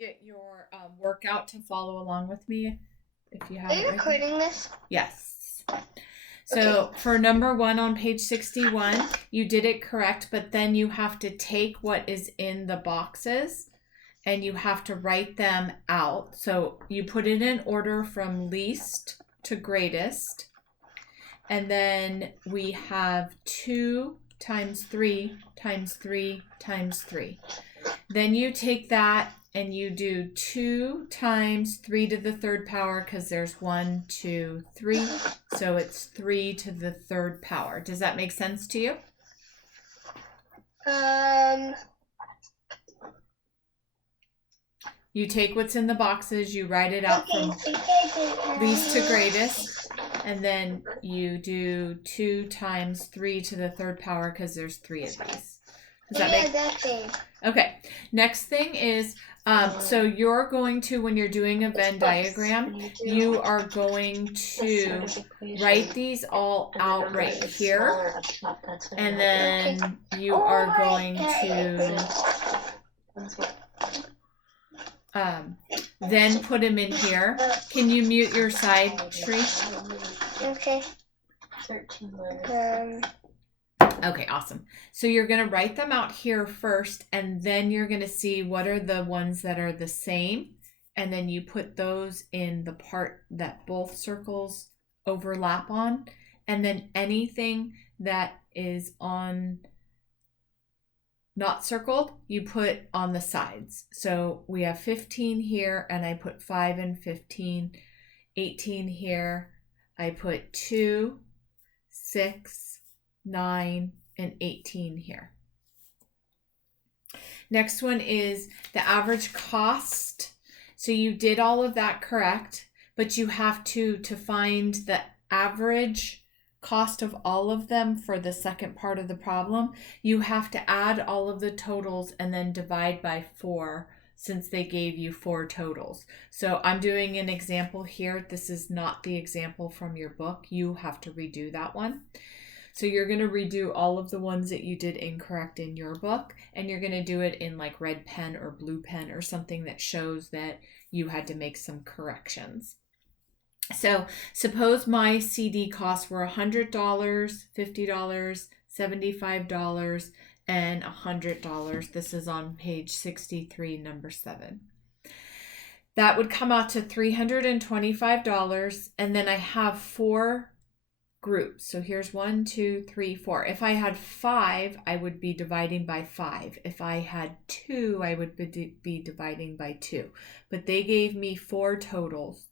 get your workout to follow along with me if you have Are it you right there. recording this? Yes. So for number 1 on page 61, you did it correct, but then you have to take what is in the boxes and you have to write them out. So you put it in order from least to greatest. And then we have 2 times 3 times 3 times 3. Then you take that and you do 2 times 3 to the third power because there's 1, 2, 3. So it's 3 to the third power. Does that make sense to you? You take what's in the boxes, you write it out from least to greatest, and then you do 2 times 3 to the third power because there's 3 of these. Does that make sense? Okay. Next thing is, so you're going to, when you're doing a Venn diagram, you are going to write these all out right here, and then you are going to then put them in here. Can you mute your side, Shree? Okay. Okay, awesome. So you're going to write them out here first, and then you're going to see what are the ones that are the same, and then you put those in the part that both circles overlap on, and then anything that is on not circled, you put on the sides. So we have 15 here, and I put 5 and 15. 18 here, I put 2, 6, 9, and 18 here. Next one is the average cost. So you did all of that correct, but you have to find the average cost of all of them for the second part of the problem. You have to add all of the totals and then divide by 4 since they gave you 4 totals. So I'm doing an example here. This is not the example from your book. You have to redo that one. So you're going to redo all of the ones that you did incorrect in your book, and you're going to do it in like red pen or blue pen or something that shows that you had to make some corrections. So suppose my CD costs were $100, $50, $75, and $100. This is on page 63, number 7. That would come out to $325, and then I have 4 groups. So here's 1, 2, 3, 4. If I had 5, I would be dividing by 5. If I had 2, I would be dividing by 2. But they gave me 4 totals.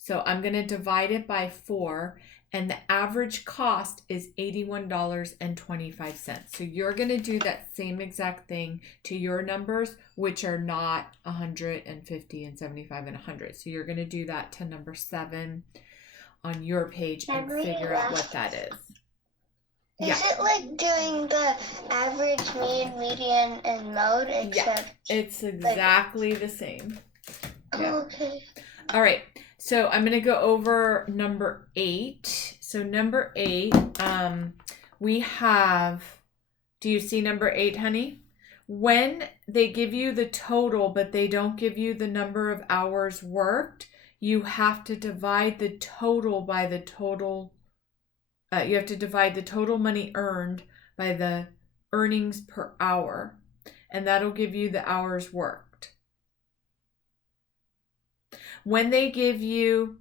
So I'm going to divide it by 4, and the average cost is $81.25. So you're going to do that same exact thing to your numbers, which are not 150 and 75 and 100. So you're going to do that to number 7 on your page and figure out what that is. Is it like doing the average, mean, median, and mode? Except it's exactly the same. Yeah. Okay. All right. So I'm going to go over number 8. So number 8, we have, do you see number 8, honey? When they give you the total, but they don't give you the number of hours worked, you have to divide the total by the total, you have to divide the total money earned by the earnings per hour, and that'll give you the hours worked. When they give you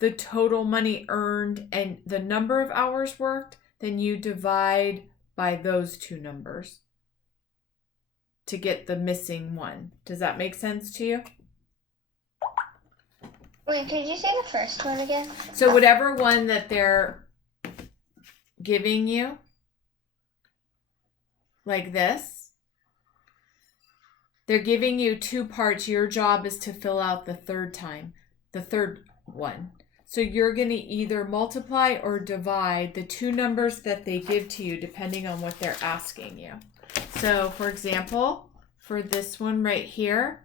the total money earned and the number of hours worked, then you divide by those 2 numbers to get the missing one. Does that make sense to you? Wait, could you say the first one again? So whatever one that they're giving you, like this, they're giving you 2 parts. Your job is to fill out the third one. So you're going to either multiply or divide the 2 numbers that they give to you depending on what they're asking you. So for example, for this one right here,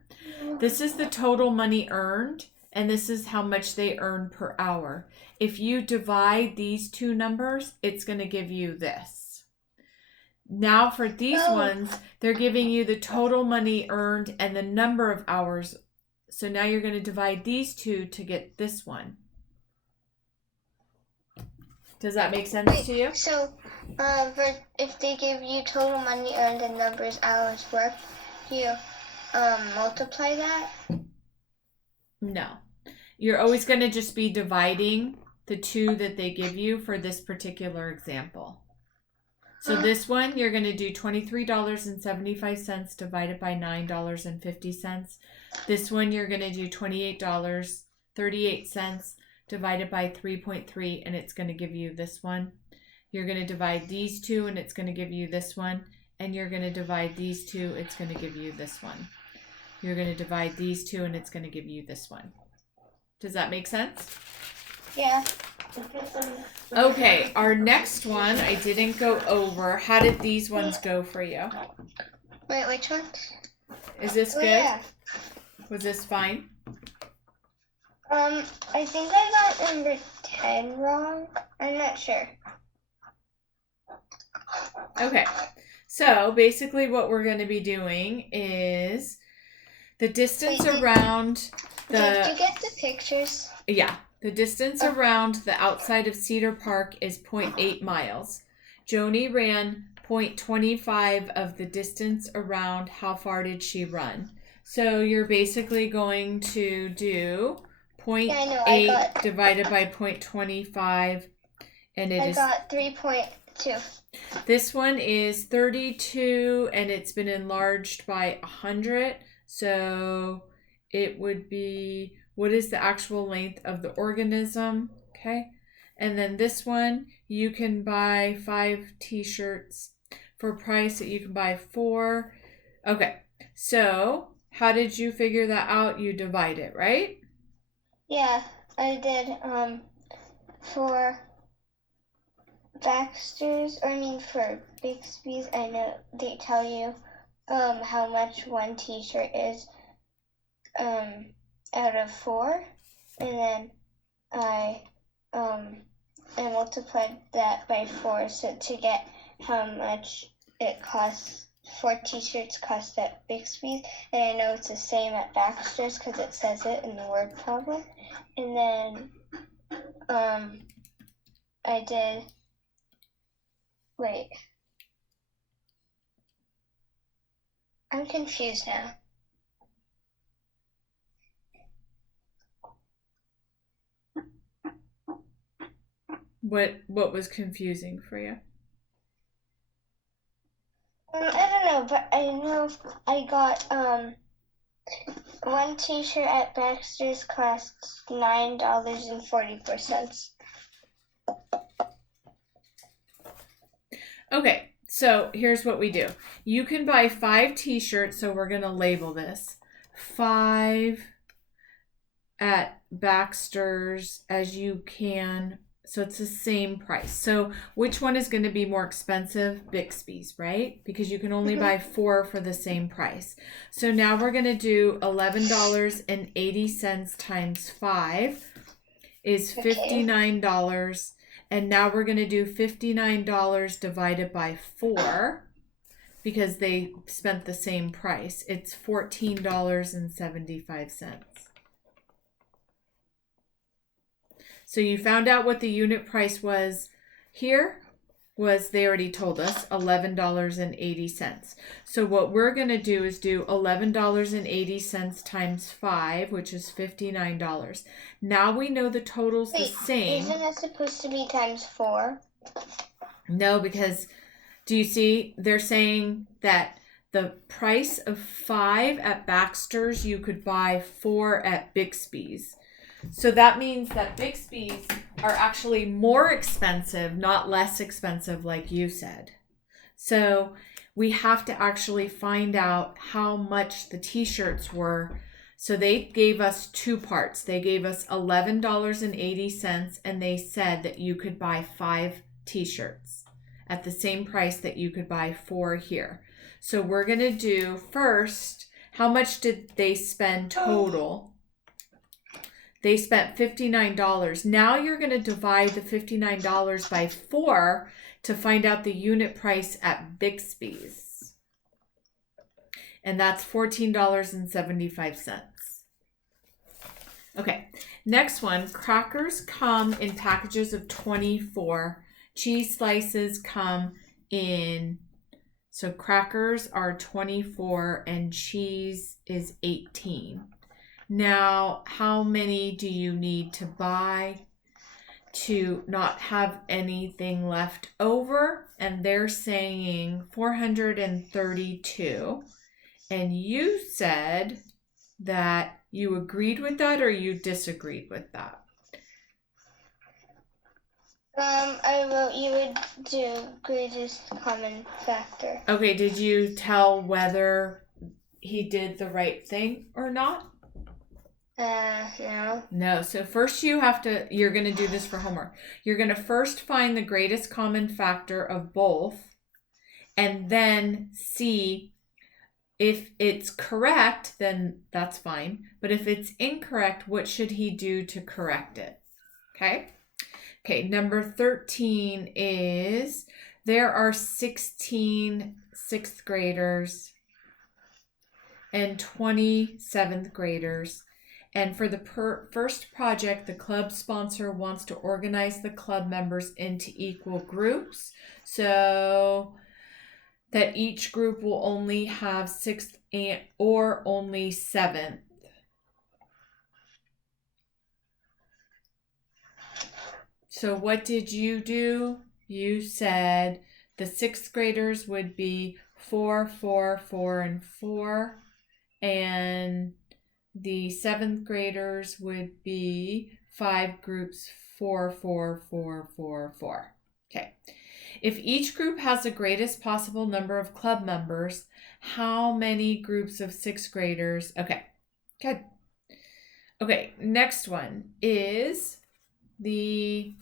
this is the total money earned, and this is how much they earn per hour. If you divide these 2 numbers, it's going to give you this. Now for these ones, they're giving you the total money earned and the number of hours. So now you're going to divide these two to get this one. Does that make sense to you? So, if they give you total money earned and numbers hours worked, you multiply that? No. You're always going to just be dividing the two that they give you for this particular example. So this one, you're going to do $23.75 divided by $9.50. This one, you're going to do $28.38 divided by 3.3, and it's going to give you this one. You're going to divide these two, and it's going to give you this one. And you're going to divide these two, it's going to give you this one. You're going to divide these two, and it's going to give you this one. Does that make sense? Yeah. Okay, our next one I didn't go over. How did these ones go for you? Wait, which one? Is this good? Yeah. Was this fine? I think I got number 10 wrong. I'm not sure. Okay, so basically what we're going to be doing is the distance around the... Did you get the pictures? Yeah. The distance around the outside of Cedar Park is 0.8 miles. Joni ran 0.25 of the distance around. How far did she run? So you're basically going to do 0.8 divided by 0.25. And I got 3.2. This one is 32 and it's been enlarged by 100. So it would be... What is the actual length of the organism? Okay. And then this one, you can buy 5 t-shirts for a price that you can buy 4. Okay. So how did you figure that out? You divide it, right? Yeah, I did. For Baxter's, for Bixby's, I know they tell you how much one t-shirt is out of 4, and then I multiplied that by 4 to get how much it costs. 4 t-shirts cost at Bixby's, and I know it's the same at Baxter's because it says it in the word problem. And then I did. Wait, I'm confused now. What was confusing for you? I don't know, but I know I got one t-shirt at Baxter's costs $9.44. Okay, so here's what we do. You can buy 5 t-shirts, so we're going to label this 5 at Baxter's as you can. So it's the same price. So which one is going to be more expensive? Bixby's, right? Because you can only buy 4 for the same price. So now we're going to do $11.80 times 5 is $59. And now we're going to do $59 divided by 4 because they spent the same price. It's $14.75. So you found out what the unit price was here. They already told us, $11.80. So what we're going to do is do $11.80 times 5, which is $59. Now we know the total's the same. Isn't that supposed to be times 4? No, because do you see they're saying that the price of 5 at Baxter's, you could buy 4 at Bixby's. So that means that Bixby's are actually more expensive, not less expensive like you said. So we have to actually find out how much the t-shirts were. So they gave us 2 parts. They gave us $11.80 and they said that you could buy 5 t-shirts at the same price that you could buy 4 here. So we're going to do first, how much did they spend total? They spent $59. Now you're going to divide the $59 by 4 to find out the unit price at Bixby's. And that's $14.75. Okay, next one. Crackers come in packages of 24. Cheese slices come in, so crackers are 24 and cheese is 18. Now, how many do you need to buy to not have anything left over? And they're saying 432. And you said that you agreed with that or you disagreed with that? I wrote you would do greatest common factor. Okay, did you tell whether he did the right thing or not? No. No. So first you're going to do this for homework. You're going to first find the greatest common factor of both and then see if it's correct, then that's fine. But if it's incorrect, what should he do to correct it? Okay. Okay, number 13 is there are 16 sixth graders and 20 seventh graders. And for the first project, the club sponsor wants to organize the club members into equal groups so that each group will only have 6th or only 7th. So what did you do? You said the 6th graders would be 4, 4, 4, and 4. And the 7th graders would be 5 groups, 4, 4, 4, 4, 4. Okay. If each group has the greatest possible number of club members, how many groups of 6th graders? Okay. Good. Okay. Next one is the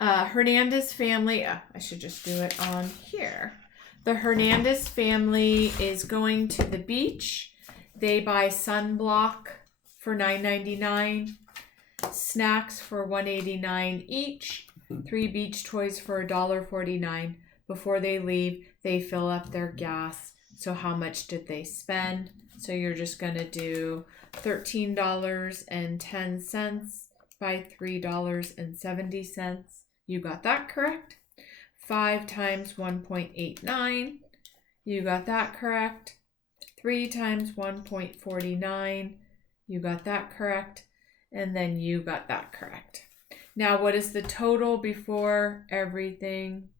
Hernandez family. I should just do it on here. The Hernandez family is going to the beach. They buy sunblock for $9.99, snacks for $1.89 each, 3 beach toys for $1.49. Before they leave, they fill up their gas. So how much did they spend? So you're just going to do $13.10 by $3.70. You got that correct. 5 times 1.89. You got that correct. 3 times 1.49. You got that correct. And then you got that correct. Now, what is the total before everything?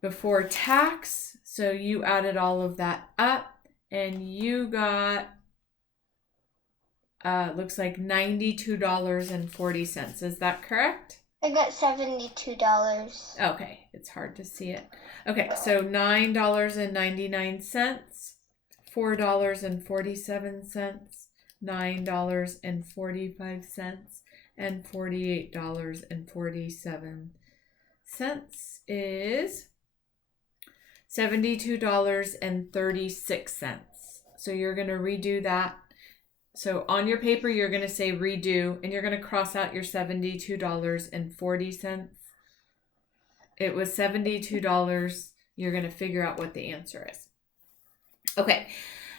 Before tax. So you added all of that up and you got, looks like $92.40. Is that correct? I got $72. Okay, it's hard to see it. Okay, so $9.99, $4.47, $9.45, and $48.47 is $72.36. So you're going to redo that. So on your paper, you're going to say redo, and you're going to cross out your $72.40. It was $72. You're going to figure out what the answer is. Okay.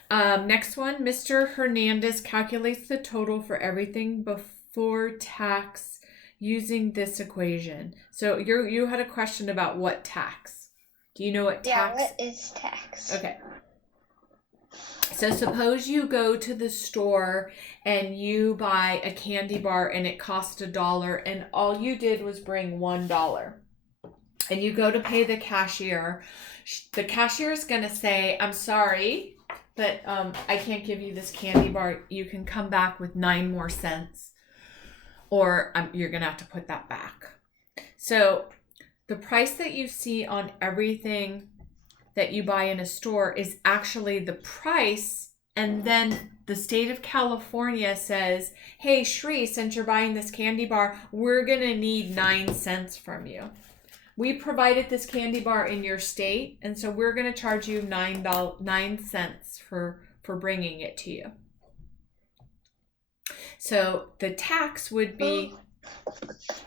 Next one, Mr. Hernandez calculates the total for everything before tax using this equation. So you had a question about what tax. Do you know what tax? Yeah, what is tax? Okay. So suppose you go to the store and you buy a candy bar and it cost $1 and all you did was bring $1. And you go to pay the cashier. The cashier is going to say, I'm sorry, but I can't give you this candy bar. You can come back with 9 more cents or you're going to have to put that back. So the price that you see on everything that you buy in a store is actually the price, and then the state of California says, hey Shri, since you're buying this candy bar, we're gonna need 9 cents from you. We provided this candy bar in your state, and so we're gonna charge you 9 cents for bringing it to you. So the tax would be,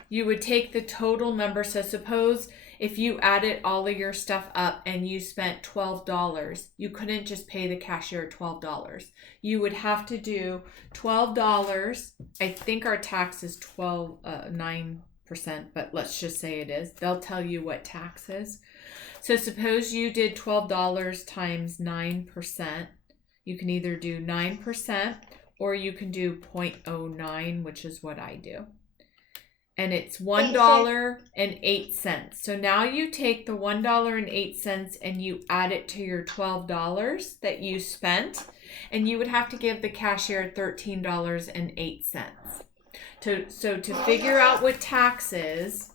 you would take the total number. So suppose if you added all of your stuff up and you spent $12, you couldn't just pay the cashier $12. You would have to do $12. I think our tax is 9%, but let's just say it is. They'll tell you what tax is. So suppose you did $12 times 9%. You can either do 9% or you can do 0.09, which is what I do. And it's $1.08. So now you take the $1.08 and you add it to your $12 that you spent, and you would have to give the cashier $13.08. So to figure out what tax is,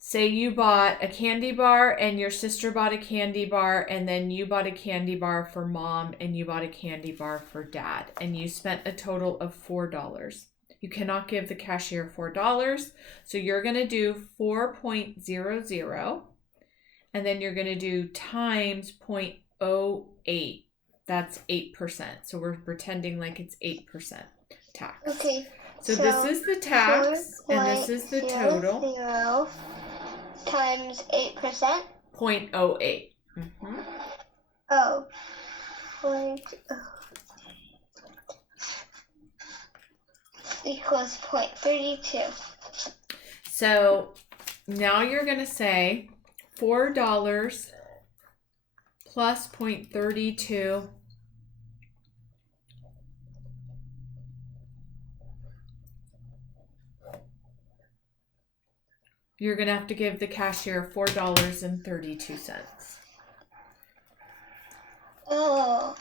say you bought a candy bar and your sister bought a candy bar, and then you bought a candy bar for mom and you bought a candy bar for dad, and you spent a total of $4. You cannot give the cashier $4. So you're going to do 4.00, and then you're going to do times 0.08. That's 8%. So we're pretending like it's 8% tax. Okay. So this is the tax, and this is the total. 0 times 8%. 0.08. Mm-hmm. Oh. 0.0 equals 0.32. So now you're going to say $4 plus 0.32 . You're going to have to give the cashier $4.32. Oh.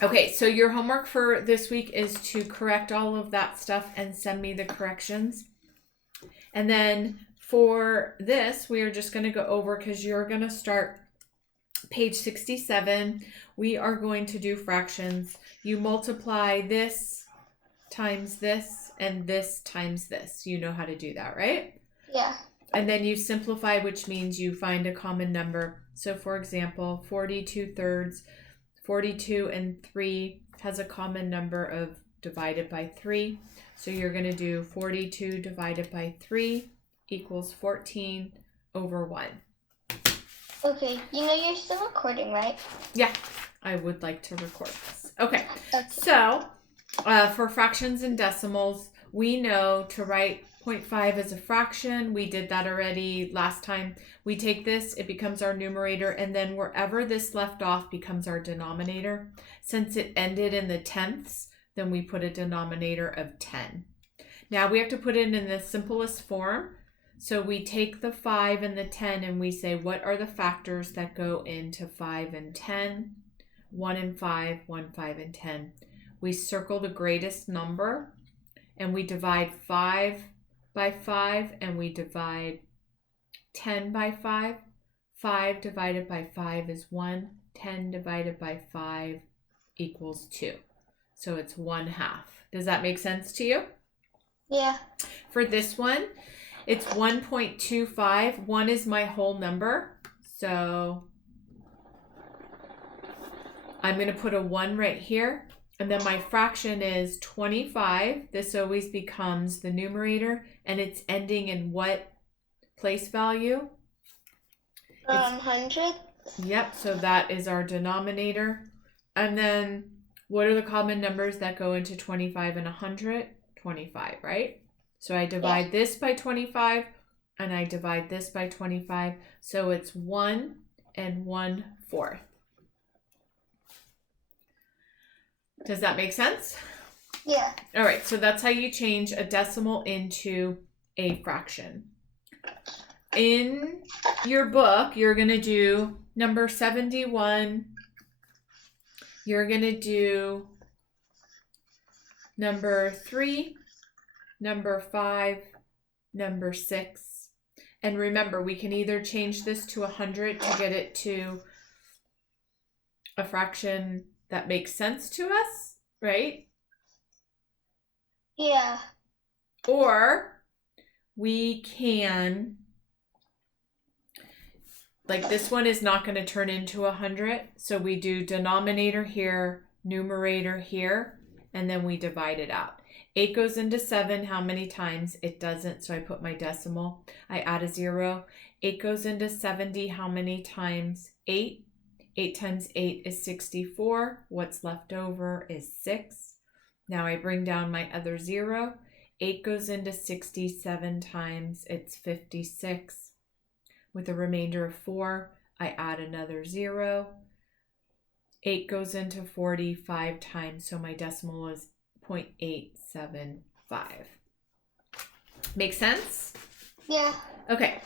Okay, so your homework for this week is to correct all of that stuff and send me the corrections. And then for this, we are just going to go over, because you're going to start page 67. We are going to do fractions. You multiply this times this and this times this. You know how to do that, right? Yeah. And then you simplify, which means you find a common number. So for example, 42 thirds, 42 and 3 has a common number of divided by 3. So you're going to do 42 divided by 3 equals 14 over 1. Okay, you know you're still recording, right? Yeah, I would like to record this. Okay. So for fractions and decimals, we know to write 0.5 as a fraction. We did that already last time. We take this, it becomes our numerator, and then wherever this left off becomes our denominator. Since it ended in the tenths, then we put a denominator of 10. Now we have to put it in the simplest form. So we take the 5 and the 10 and we say, what are the factors that go into 5 and 10? 1 and 5, 1, 5, and 10. We circle the greatest number and we divide 5 by 5 and we divide 10 by 5. 5 divided by 5 is 1. 10 divided by 5 equals 2. So it's 1/2. Does that make sense to you? Yeah. For this one, it's 1.25. 1 is my whole number. So I'm going to put a 1 right here. And then my fraction is 25. This always becomes the numerator. And it's ending in what place value? 100. Yep, so that is our denominator. And then what are the common numbers that go into 25 and 100? 25, right? So I divide this by 25 and I divide this by 25. So it's 1 and 1/4. Does that make sense? Yeah. All right, so that's how you change a decimal into a fraction. In your book, you're going to do number 71. You're going to do number 3, number 5, number 6. And remember, we can either change this to 100 to get it to a fraction that makes sense to us, right? Yeah. Or we can, like this one is not going to turn into 100. So we do denominator here, numerator here, and then we divide it out. 8 goes into 7 how many times? It doesn't, so I put my decimal. I add a 0. 8 goes into 70 how many times? 8. 8 times 8 is 64. What's left over is 6. Now I bring down my other 0. 8 goes into 67 times. It's 56. With a remainder of 4, I add another 0. 8 goes into 45 times, so my decimal is 0.875. Make sense? Yeah. Okay.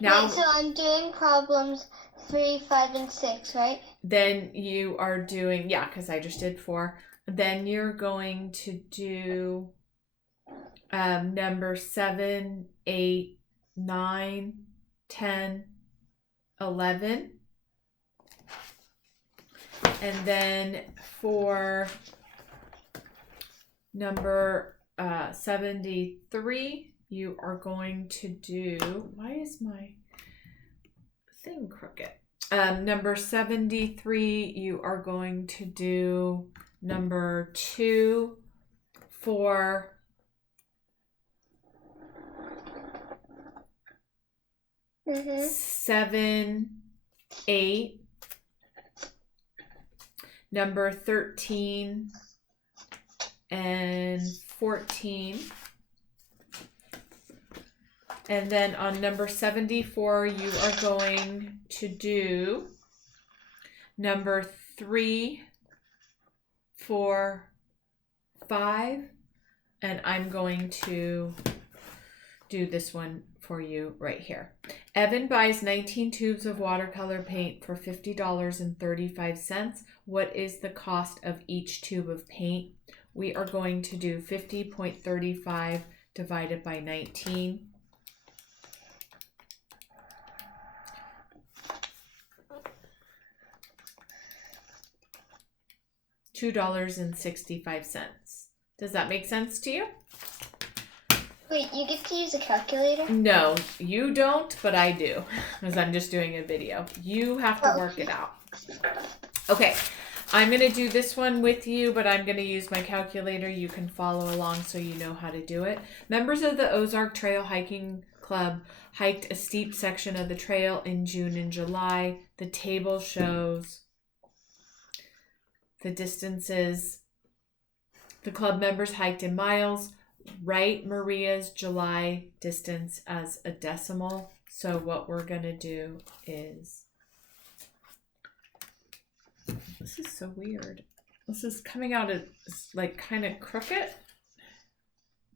Now, wait, so I'm doing problems 3, 5, and 6, right? Then you are doing, yeah, because I just did 4. Then you're going to do number 7, 8, 9, 10, 11. And then for number 73, you are going to do, why is my thing crooked? Number 73, you are going to do number 2, 4, 7, 8, number 13, and 14. And then on number 74, you are going to do number 3, 4, 5, and I'm going to do this one for you right here. Evan buys 19 tubes of watercolor paint for $50.35. What is the cost of each tube of paint? We are going to do 50.35 divided by 19. $2.65. Does that make sense to you? Wait, you get to use a calculator? No, you don't, but I do, because I'm just doing a video. You have to work it out. Okay, I'm going to do this one with you, but I'm going to use my calculator. You can follow along so you know how to do it. Members of the Ozark Trail Hiking Club hiked a steep section of the trail in June and July. The table shows the distances the club members hiked in miles. Write Maria's July distance as a decimal. So what we're going to do is, this is so weird. This is coming out as like kind of crooked,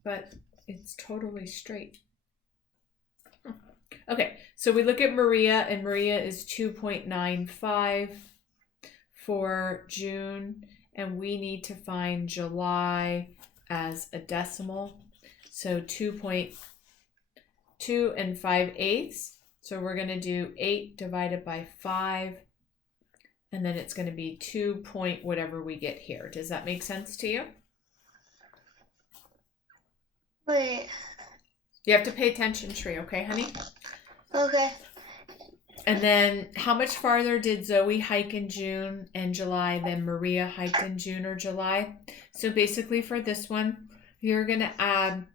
but it's totally straight. Okay, so we look at Maria, and Maria is 2.95 for June, and we need to find July as a decimal. So 2.2 and 5/8. So we're going to do 8 divided by 5, and then it's going to be 2 point whatever we get here. Does that make sense to you? Wait. You have to pay attention, Shree, okay, honey? Okay. And then how much farther did Zoe hike in June and July than Maria hiked in June or July? So basically for this one, you're going to add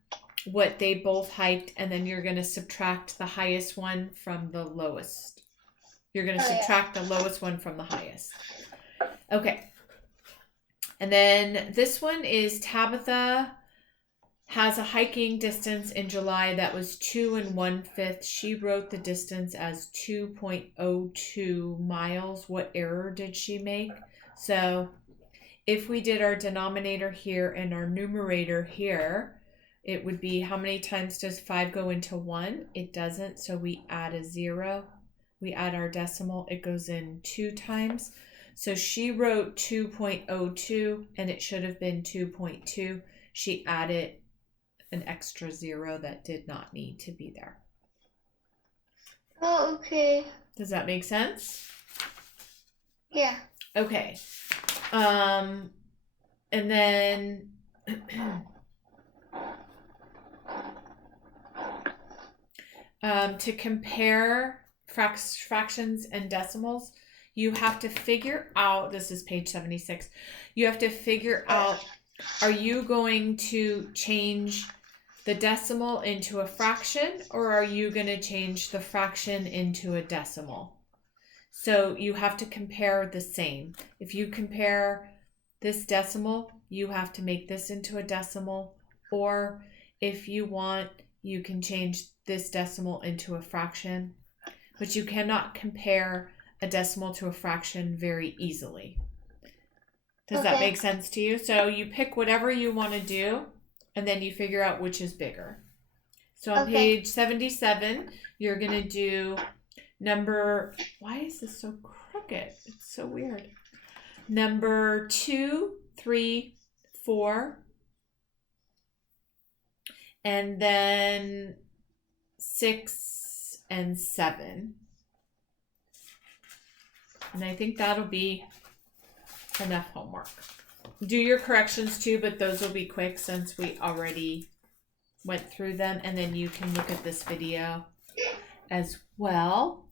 what they both hiked, and then you're going to subtract the highest one from the lowest. You're going to subtract the lowest one from the highest. Okay. And then this one is Tabitha has a hiking distance in July that was 2 1/5. She wrote the distance as 2.02 miles. What error did she make? So if we did our denominator here and our numerator here, it would be, how many times does 5 go into 1? It doesn't, so we add a 0. We add our decimal, it goes in 2 times. So she wrote 2.02 and it should have been 2.2. She added an extra 0 that did not need to be there. Oh, okay. Does that make sense? Yeah. Okay. And then to compare fractions and decimals, you have to figure out, this is page 76, you have to figure out are you going to change the decimal into a fraction, or are you going to change the fraction into a decimal? So you have to compare the same. If you compare this decimal, you have to make this into a decimal, or if you want, you can change this decimal into a fraction, but you cannot compare a decimal to a fraction very easily. Does that make sense to you? So you pick whatever you want to do, and then you figure out which is bigger. So on page 77, you're going to do number, why is this so crooked? It's so weird. Number 2, 3, 4, and then 6 and 7. And I think that'll be enough homework. Do your corrections too, but those will be quick since we already went through them, and then you can look at this video as well.